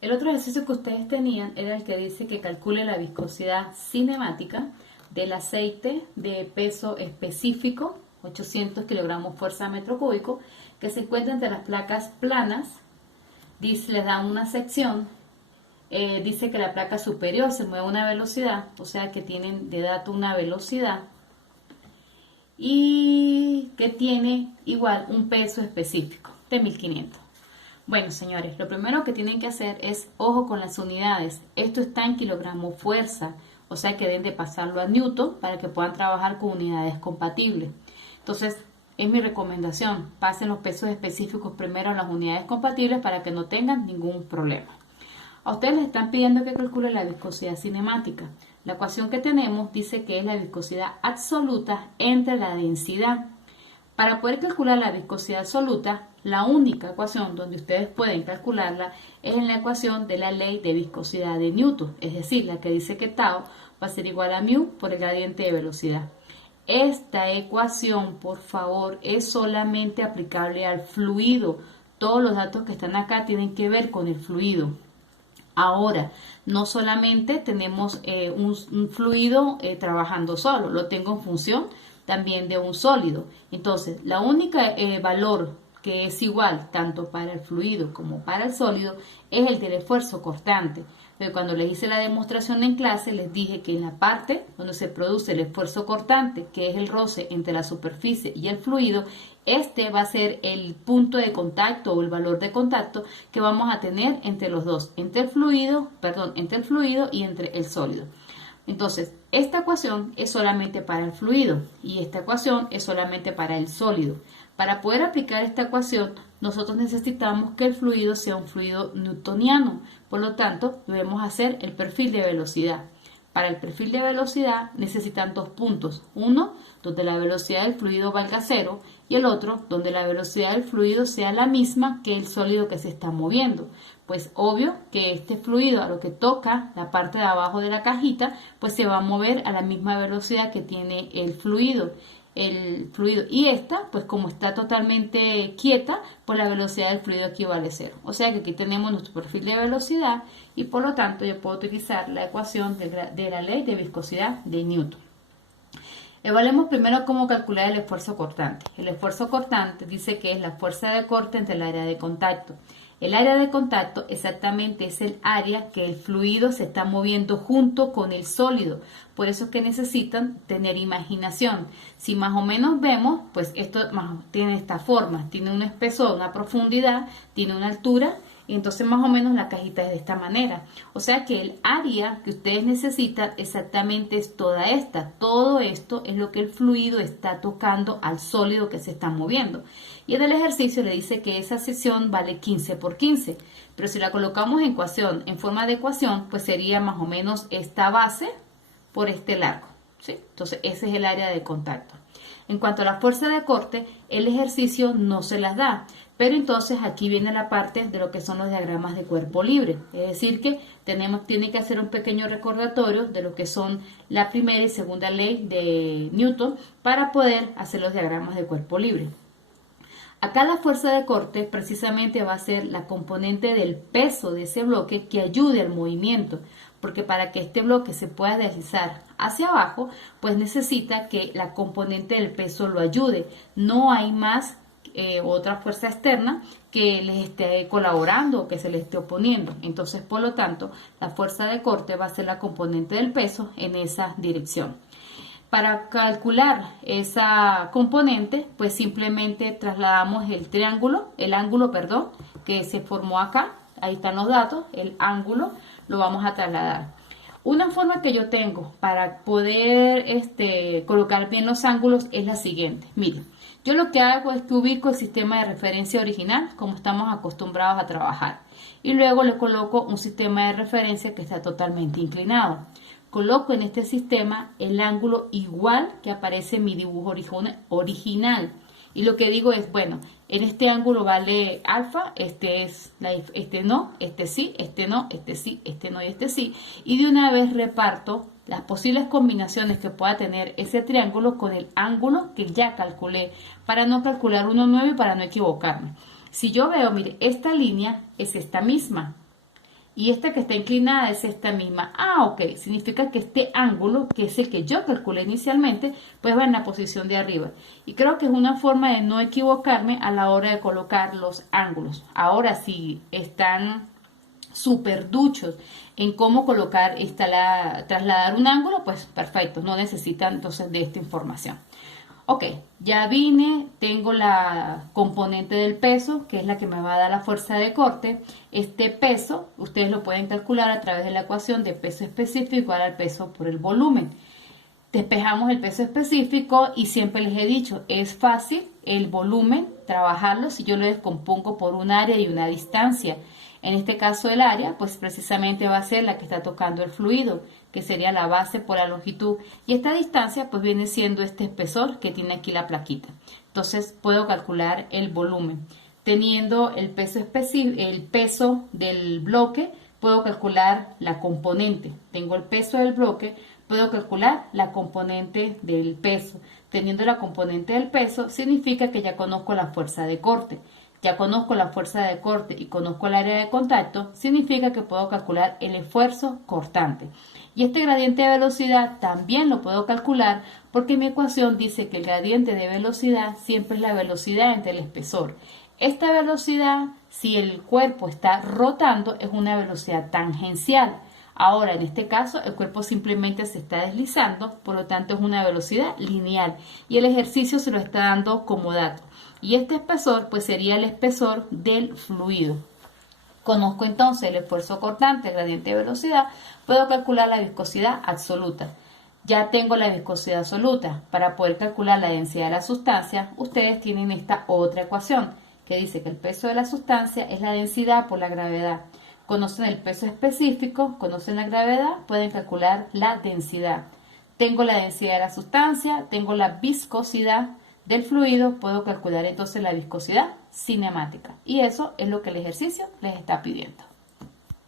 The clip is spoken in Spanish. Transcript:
El otro ejercicio que ustedes tenían era el que dice que calcule la viscosidad cinemática del aceite de peso específico, 800 kilogramos fuerza metro cúbico, que se encuentra entre las placas planas. Dice, les da una sección, dice que la placa superior se mueve a una velocidad, o sea que tienen de dato una velocidad y que tiene igual un peso específico de 1500. Bueno, señores, lo primero que tienen que hacer es ojo con las unidades. Esto está en kilogramo fuerza, o sea que deben de pasarlo a newton para que puedan trabajar con unidades compatibles. Entonces, es mi recomendación, pasen los pesos específicos primero a las unidades compatibles para que no tengan ningún problema. A ustedes les están pidiendo que calcule la viscosidad cinemática. La ecuación que tenemos dice que es la viscosidad absoluta entre la densidad. Para poder calcular la viscosidad absoluta, la única ecuación donde ustedes pueden calcularla es en la ecuación de la ley de viscosidad de Newton, es decir, la que dice que tau va a ser igual a mu por el gradiente de velocidad. Esta ecuación, por favor, es solamente aplicable al fluido. Todos los datos que están acá tienen que ver con el fluido. Ahora, no solamente tenemos un fluido trabajando solo, lo tengo en función también de un sólido. Entonces, la única valor que es igual tanto para el fluido como para el sólido es el del esfuerzo cortante. Pero cuando les hice la demostración en clase, les dije que en la parte donde se produce el esfuerzo cortante, que es el roce entre la superficie y el fluido, este va a ser el punto de contacto o el valor de contacto que vamos a tener entre los dos, entre el fluido y entre el sólido. Entonces, esta ecuación es solamente para el fluido y esta ecuación es solamente para el sólido. Para poder aplicar esta ecuación, nosotros necesitamos que el fluido sea un fluido newtoniano. Por lo tanto, debemos hacer el perfil de velocidad. Para el perfil de velocidad necesitan dos puntos. Uno, donde la velocidad del fluido valga cero, y el otro, donde la velocidad del fluido sea la misma que el sólido que se está moviendo. Pues obvio que este fluido, a lo que toca la parte de abajo de la cajita, pues se va a mover a la misma velocidad que tiene el fluido. Y esta, pues como está totalmente quieta, pues la velocidad del fluido equivale a cero. O sea que aquí tenemos nuestro perfil de velocidad y por lo tanto yo puedo utilizar la ecuación de la ley de viscosidad de Newton. Evaluemos primero cómo calcular el esfuerzo cortante. El esfuerzo cortante dice que es la fuerza de corte entre el área de contacto. El área de contacto exactamente es el área que el fluido se está moviendo junto con el sólido. Por eso es que necesitan tener imaginación. Si más o menos vemos, pues esto tiene esta forma. Tiene un espesor, una profundidad, tiene una altura. Y entonces más o menos la cajita es de esta manera. O sea que el área que ustedes necesitan exactamente es toda esta. Todo esto es lo que el fluido está tocando al sólido que se está moviendo. Y en el ejercicio le dice que esa sección vale 15 por 15. Pero si la colocamos en ecuación, en forma de ecuación, pues sería más o menos esta base por este largo, ¿sí? Entonces ese es el área de contacto. En cuanto a la fuerza de corte, el ejercicio no se las da. Pero entonces aquí viene la parte de lo que son los diagramas de cuerpo libre. Es decir que tiene que hacer un pequeño recordatorio de lo que son la primera y segunda ley de Newton para poder hacer los diagramas de cuerpo libre. Acá la fuerza de corte precisamente va a ser la componente del peso de ese bloque que ayude al movimiento, porque para que este bloque se pueda deslizar hacia abajo, pues necesita que la componente del peso lo ayude. No hay más otra fuerza externa que les esté colaborando o que se les esté oponiendo. Entonces, por lo tanto, la fuerza de corte va a ser la componente del peso en esa dirección. Para calcular esa componente, pues simplemente trasladamos el ángulo, que se formó acá. Ahí están los datos, el ángulo lo vamos a trasladar. Una forma que yo tengo para poder colocar bien los ángulos es la siguiente. Miren, yo lo que hago es que ubico el sistema de referencia original, como estamos acostumbrados a trabajar. Y luego le coloco un sistema de referencia que está totalmente inclinado. Coloco en este sistema el ángulo igual que aparece en mi dibujo original. Y lo que digo es, bueno, en este ángulo vale alfa, este no, este sí, este no, este sí, este no y este sí. Y de una vez reparto las posibles combinaciones que pueda tener ese triángulo con el ángulo que ya calculé, para no calcular uno nuevo y para no equivocarme. Si yo veo, mire, esta línea es esta misma. y esta que está inclinada es esta misma. Ah, ok, significa que este ángulo, que es el que yo calculé inicialmente, pues va en la posición de arriba. Y creo que es una forma de no equivocarme a la hora de colocar los ángulos. Ahora, si están súper duchos en cómo colocar, trasladar un ángulo, pues perfecto, no necesitan entonces de esta información. Ok, ya vine, tengo la componente del peso, que es la que me va a dar la fuerza de corte. Este peso, ustedes lo pueden calcular a través de la ecuación de peso específico igual al peso por el volumen. Despejamos el peso específico y siempre les he dicho, es fácil el volumen trabajarlo si yo lo descompongo por un área y una distancia. En este caso el área, pues precisamente va a ser la que está tocando el fluido, que sería la base por la longitud. Y esta distancia, pues viene siendo este espesor que tiene aquí la plaquita. Entonces puedo calcular el volumen. Teniendo el peso específico, el peso del bloque, puedo calcular la componente. Tengo el peso del bloque, puedo calcular la componente del peso. Teniendo la componente del peso, significa que ya conozco la fuerza de corte. Ya conozco la fuerza de corte y conozco el área de contacto, significa que puedo calcular el esfuerzo cortante. Y este gradiente de velocidad también lo puedo calcular porque mi ecuación dice que el gradiente de velocidad siempre es la velocidad entre el espesor. Esta velocidad, si el cuerpo está rotando, es una velocidad tangencial. Ahora, en este caso, el cuerpo simplemente se está deslizando, por lo tanto es una velocidad lineal y el ejercicio se lo está dando como dato. Y este espesor, pues sería el espesor del fluido. Conozco entonces el esfuerzo cortante, el gradiente de velocidad, puedo calcular la viscosidad absoluta. Ya tengo la viscosidad absoluta. Para poder calcular la densidad de la sustancia, ustedes tienen esta otra ecuación que dice que el peso de la sustancia es la densidad por la gravedad. Conocen el peso específico, conocen la gravedad, pueden calcular la densidad. Tengo la densidad de la sustancia, tengo la viscosidad del fluido, puedo calcular entonces la viscosidad cinemática. Y eso es lo que el ejercicio les está pidiendo.